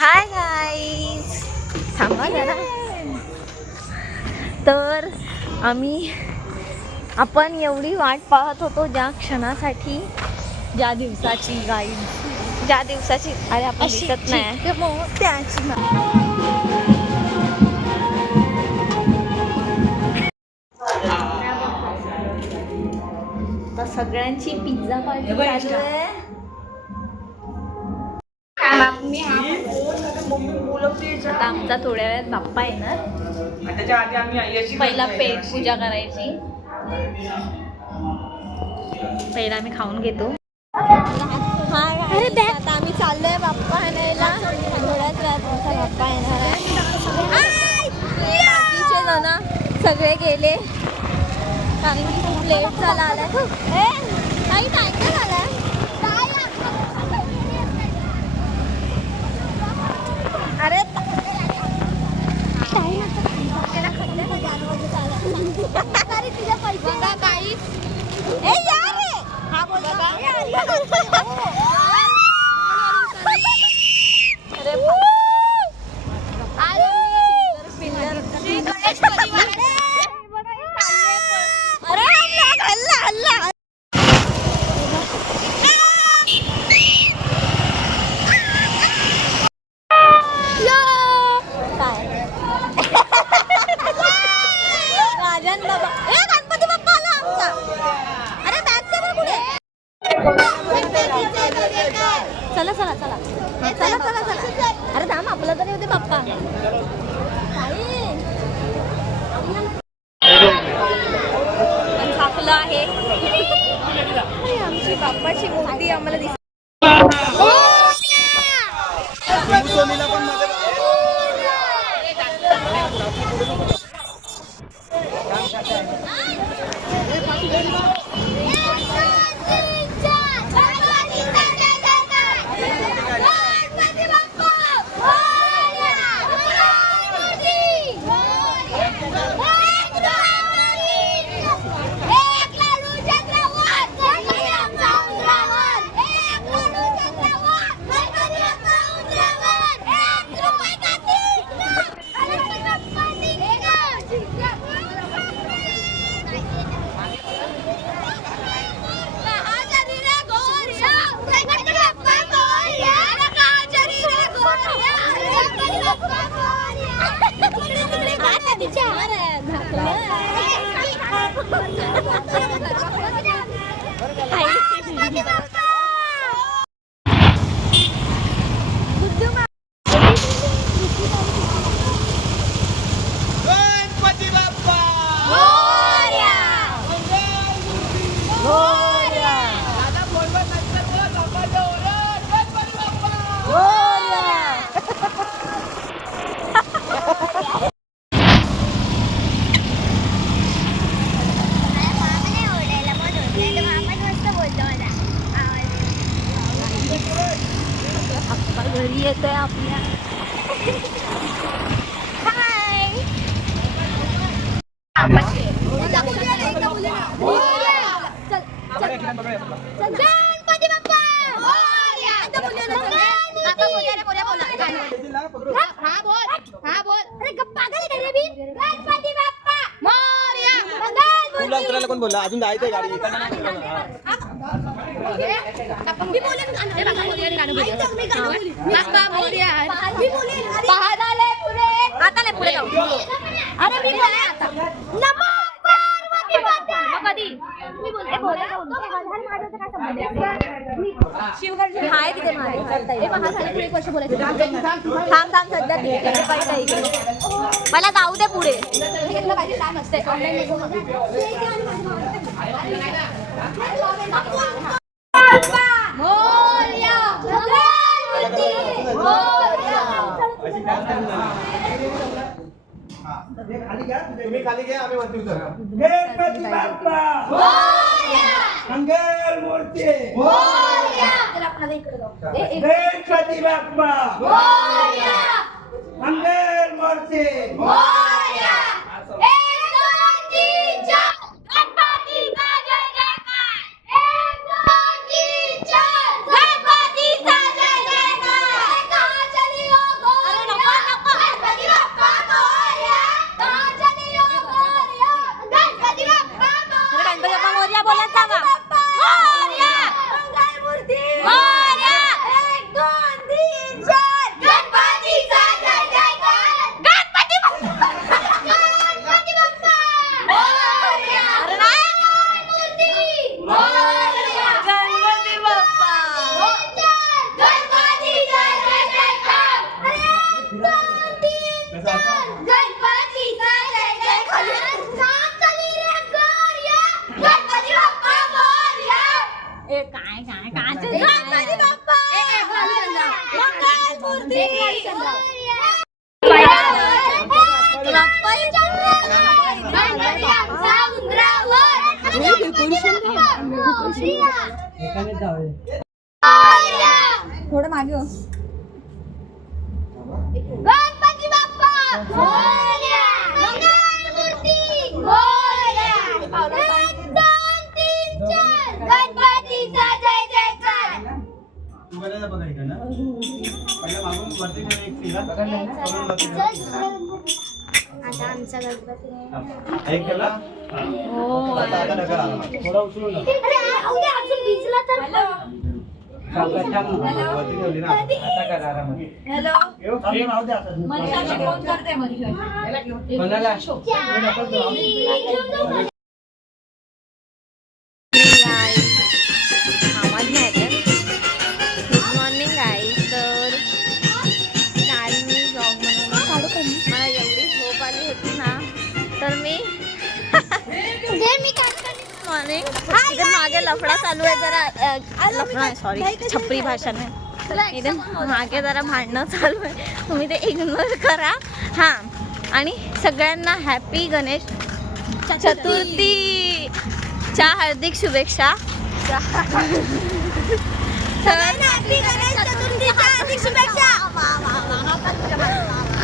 Hi guys, थांबा जरा. तर आपण एवढी वाट पाहत होतो ज्या क्षणासाठी, ज्या दिवसाची गाईज, ज्या दिवसाची अरे आपण दिसत नाही त्याची. तर सगळ्यांची पिझ्झा पार्टी चालू आहे. आता आमचा थोड्या वेळात बाप्पा येणार. पहिला पेट पूजा करायची. पहिला आम्ही खाऊन घेतो. आता आम्ही चाललोय बाप्पा आणायला. थोड्याच वेळात आमचा बाप्पा येणार आहे. बाकीचे जण सगळे गेले कारण की खूप लेट झाला आलाय. काही टाइम झालाय. अरे तुझ्या पैसे काही हा बोल. चला चला चला चला चला चला. अरे थांब, आपला तरी होते बाप्पा. छापलं आहे. आमची बाप्पाची मूर्ती आम्हाला दिसते. घरी येतोय आपल्या. कोण बोलला अजून जायचंय गाडी. हाय तिथे थांब थांब सध्या मला जाऊ दे पुढे. तुम्ही खाली घ्या, आम्ही वरती उतरतो. गणपती बाप्पा मोरया, मंगल मूर्ती मोरया, गणपती बाप्पा मोरया, मंगल मूर्ती मोरया. थोडं मागे हो. गणपती बाप्पा मोरया, मंगलमूर्ती मोरया, 1, 2, 3, 4 गणपतीचा जय जयकार. तू बघायला बघा इकडं ना. पहिला मागून वरती ठेव एक फिरा. वरून वरती ठेव. आता आमचा गणपती एक केला? हो. आता ढकल आला. थोडा उचलून टाक. अरे उद्या अजून भिजला तर वरती ठेवली ना. आता करा आरामात. हॅलो. चालू राहू दे आता. मनीषाला फोन करते मनीषा. कोणाला? आवाज नाही येत. Good morning guys. तर काल मी ब्लॉग बनवला. मला एवढी झोप आली होती ना तर मी मॉर्निंग इथे मागे लफडा चालू आहे जरा लफडा सॉरी छपरी भाषा नाही इथे मागे जरा भांडणं चालू आहे तुम्ही ते इग्नोर करा. हां आणि सगळ्यांना हॅपी गणेश चतुर्थीच्या हार्दिक शुभेच्छा.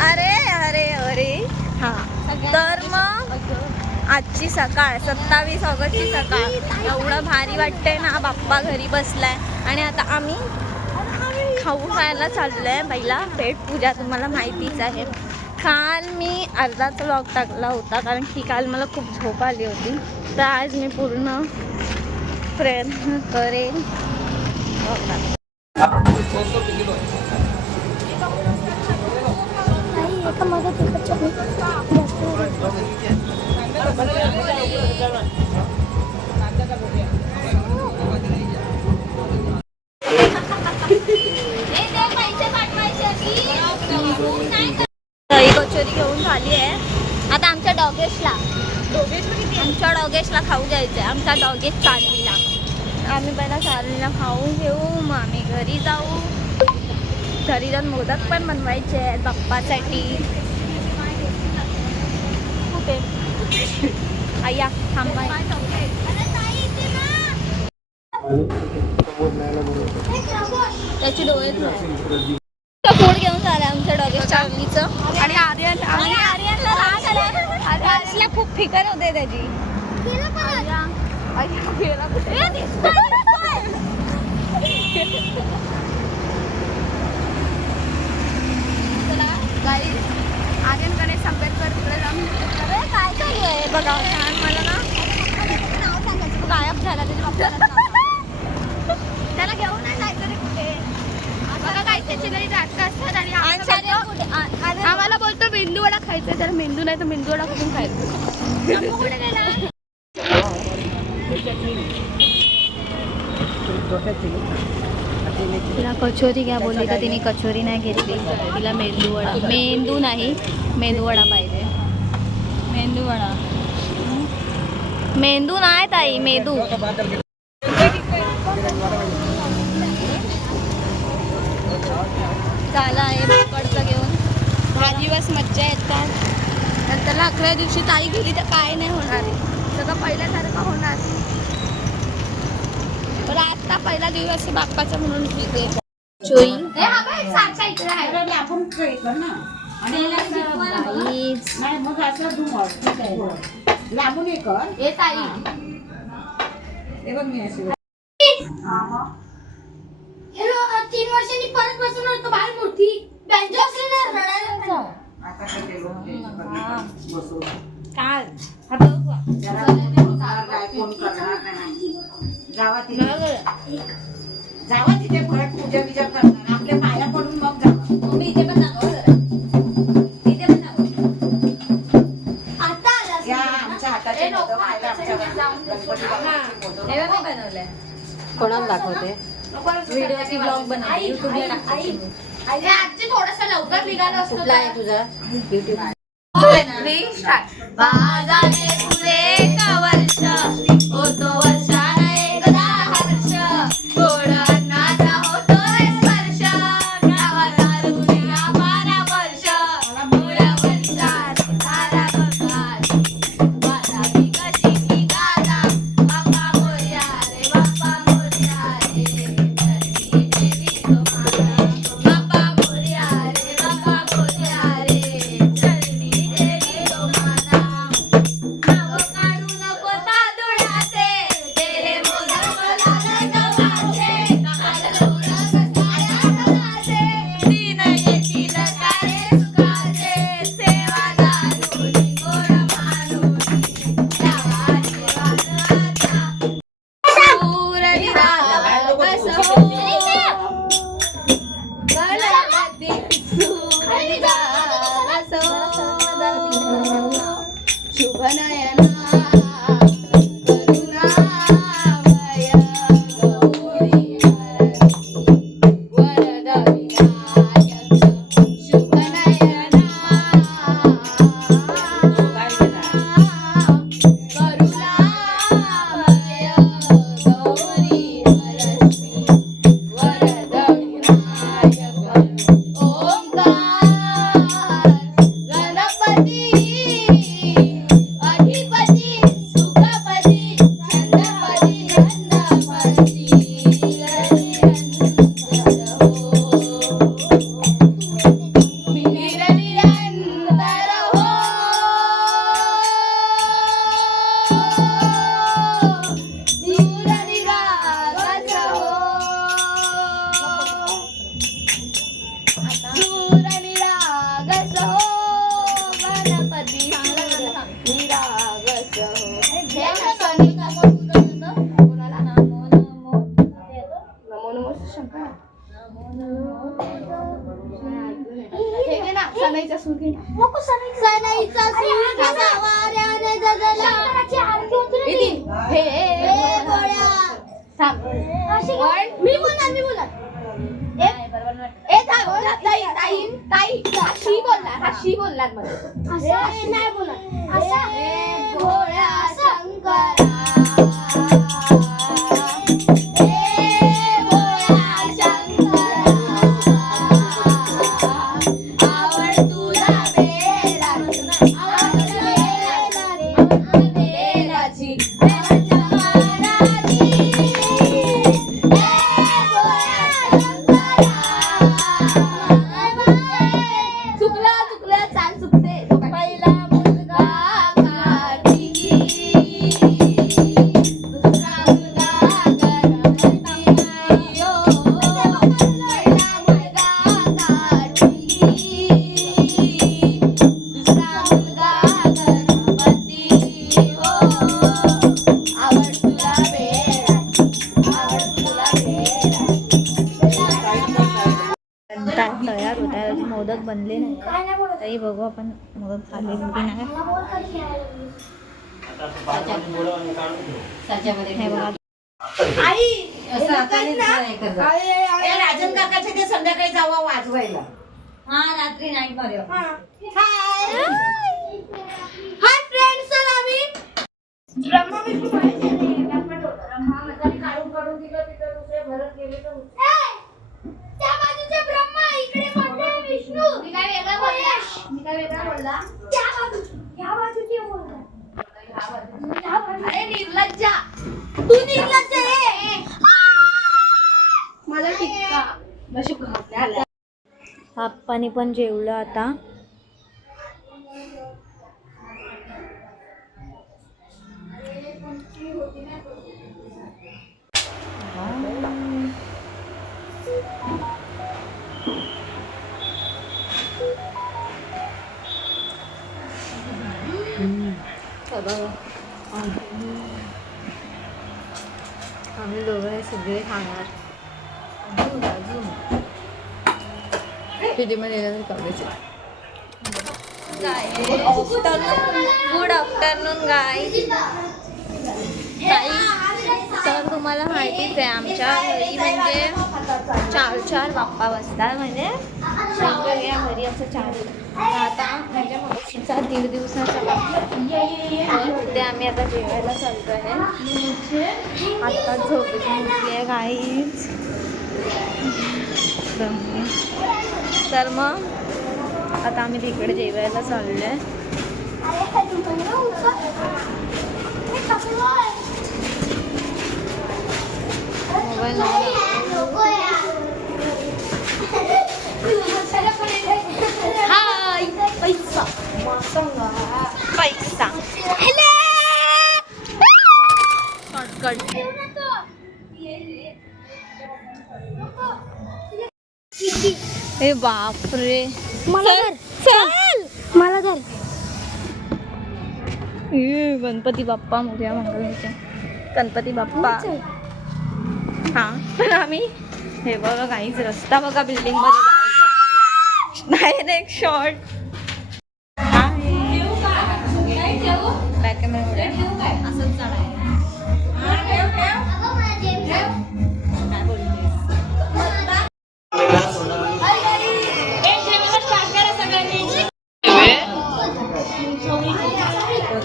अरे अरे अरे हां तर मग आजची सकाळ 27 ऑगस्टची सकाळ एवढं भारी वाटतंय ना. बाप्पा घरी बसलाय आणि आता आम्ही खाऊ खायला चाललोय. पहिला पेट पूजा तुम्हाला माहितीच आहे. काल मी अर्धाच व्लॉग टाकला होता कारण की काल मला खूप झोप आली होती. तर आज मी पूर्ण प्रयत्न करेन व्लॉग टाकायचा. दही कचोरी घेऊन झाली आहे. आता आमच्या डॉगेशला खाऊ घ्यायचं आहे. आमच्या डॉगेश चाललीला आम्ही पहिला चाललीला खाऊ घेऊ मग आम्ही घरी जाऊ. घरी जाऊन मोदक पण बनवायचे आहेत बाप्पासाठी. कुठे आया थांबा. त्याची डोळे फूड घेऊन झालं आमच्या डॉगेश चाललीचं. आणि आर्यनला राग आला. आर्यनला खूप फिकर होते त्याची. आर्यन गणेश आंबेडकर तिकडे जाऊन काय चालू आहे बघा. आणि मला ना नाव सांगायचं तो गायब झाला त्याच्या बाप्पाला. त्याला घेऊन नाही जायचं रे कुठे. बघा काय त्याची घरी नाटकं असतात आणि आम्हाला बोलतो मेंदू वडा खायचा. त्याला मेंदू नाही तर मेंदू वडा कुठून खायचा. कुठे गेला. तिला कचोरी घ्या बोलली तर तिने कचोरी नाही घेतली. तिला मेंदू नाही मेंदूवडा पाहिजे. मेंदू नाही ताई मेंदू. झाला आहे बोकडचं घेऊन. 10 दिवस मज्जा येतात. नंतर 11व्या दिवशी ताई गेली तर काय नाही होणार आहे. सगळं पहिल्यासारखं होणार. पण आता पहिला दिवस बाप्पाचा म्हणून तिथे चोई लांबून एक हॅलो 3 वर्षांनी परत बसून होतो बाल मूर्ती बँजो असली ना रडायला. जावा तिथे परत पूजा बिजा करणार. आपल्या पाया पडून मग जावा. इथे पण दाखव जरा. इथे पण दाखव. आता आला या आमच्या हाताचे मोदक खायला आमच्या गणपती बाप्पाचे मोदक. हे बघ बनवलंय. कोणाला दाखवते? व्हिडिओची ब्लॉग बनवली युट्यूबला टाकते. आजची थोडंसं लवकर निघालं असतं. कुठला आहे तुझा युट्यूब? बाजारे पुरे का वर्ष होतो वर्षाला एकदा हर्ष. गोड अन्नाचा होतो रे स्पर्श. गावाला रुनिया दूर निरागस हो गणपती निरागस हो. हे कोणाला नमो नमो नमो नमो शंकर हे घे ना सनईचा सूर घे. सनईचा सूर वाऱ्याने जगला किती हे गोळ्या थांब मी बोलणार ए थांब ताई ताई ताई शी बोलणार हा शी बोलणार मध्ये नाही बोलणार गोळ्या शंकरा तयार होत आहे. मोदक बनले नाही तरी बघू आपण मोदक झाले की नाही. हे बघा राजन काकाचे ते संध्याकाळी जावा वाजवायला. हा रात्री नाईट मध्ये. हाय फ्रेंड्स, चला आम्ही ब्रह्मा विष्णू पाहिजे काढून काढून दिलं तिथं दुसरे भरत गेले तर त्या बाजूचे ब्रह्मा इकडे मोठे विष्णू. मी काय वेगळा बोलला त्या बाजू ह्या बाजूचे बोलला. अरे निर्लज्जा तू निर्लज्ज आहे. मला टिक्का नशीब घातल्या. पप्पानी पण जेवलं आता. आम्ही दोघं सगळे खाणार. कितीमध्ये गेलं तरी कमीच आहे. Good afternoon guys. तर तुम्हाला माहितीच आहे आमच्या घरी म्हणजे 4 बाप्पा बसतात. म्हणजे वेगवेगळ्या घरी असं 4. आता माझ्या मावशीचा 1.5 दिवसाचा बाप्पा ते आम्ही आता जेवायला चालतो आहे. आता झोपेतून उठली आहे गाईज. तर मग आता आम्ही तिकडे जेवायला चाललो आहे. मोबाईल हाय पैसा पैसा शॉर्टकट. ए बापरे चल मला धर. गणपती बाप्पा मोठ्या मंगळाचे गणपती बाप्पा. हा तर आम्ही हे बघा काहीच रस्ता बघा बिल्डिंग मध्ये जायचा डायरेक्ट शॉर्ट. बॅक कॅमेरा असंच चढाय. काय बोलतेस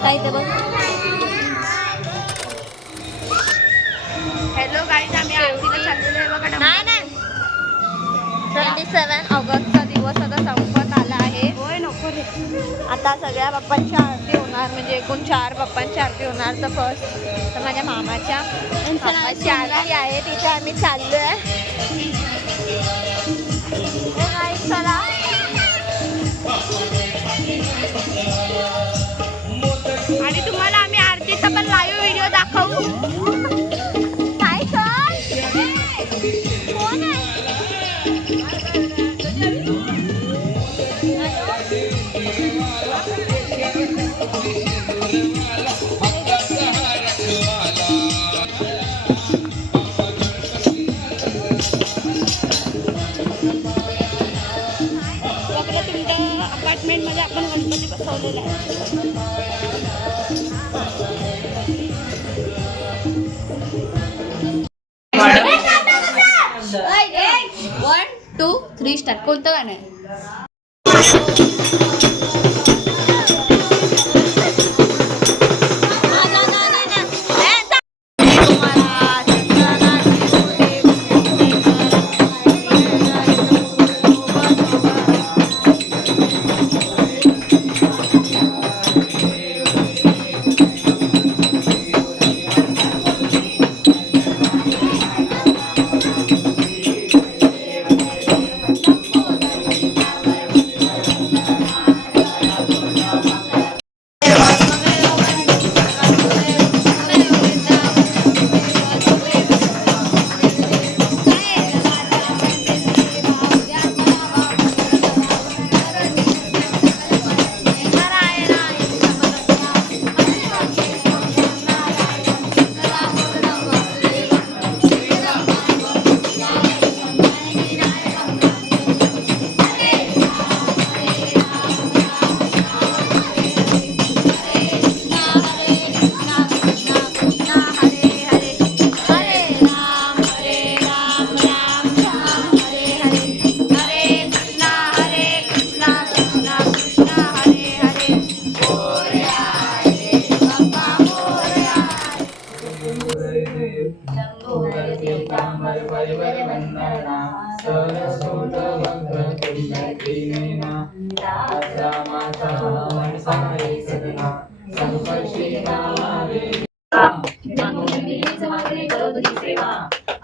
काय ते बघ. हॅलो गाईज, आम्ही आरतीला चाललेलो आहे बघा. नाही नाही 27 ऑगस्टचा दिवस आता संपत आला आहे. आता सगळ्या बाप्पांची आरती होणार. म्हणजे एकूण 4 बाप्पांची आरती होणार. तर फर्स्ट तर माझ्या मामाच्या बाप्पाची आरती आहे. तिथे आम्ही चाललो आहे. चला आणि तुम्हाला आम्ही आरतीचा पण लाईव्ह व्हिडिओ दाखवू. काय कर कोण आहे अपार्टमेंट मध्ये आपण गणपती बसवलेला आहे. One two three start. कोणतं गाणं आहे?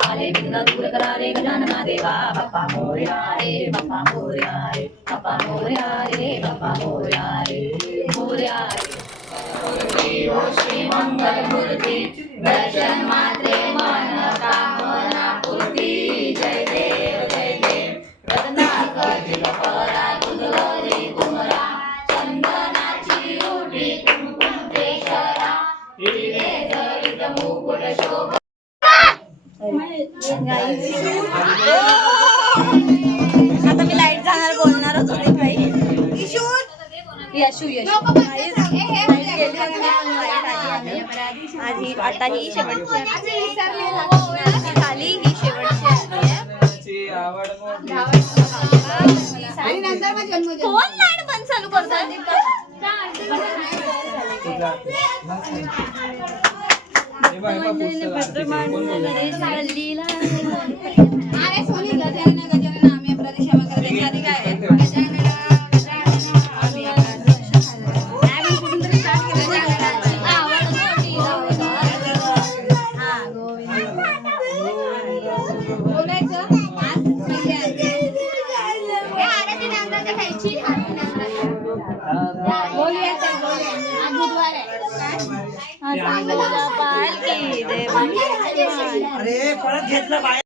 आले विघ्न दूर करारे गजानना देवा. बाप्पा मोरया रे, बाप्पा मोरया रे, बाप्पा मोरया रे, बाप्पा मोरया रे, मोरया रे. ओ श्री मंगल मूर्ती दर्शन मात्रे मन कामना पूर्ती. जय देव जय देव रत्नाकर परा तुझरी तुमरा चंदनाची उडी कुंकुमेश्वरा हिरे जरित मुकुट शोभा. आता मी लाईट जाणार बोलणारच होते भाई. यशू आता ही शेवटची झाली. ही शेवटची कोण लाईट बंद चालू करतात? अरे सोनी गजानन गजानन आम्ही प्रदेशा वगैरे देशारी काय अरे परत घेतलं बाहेर.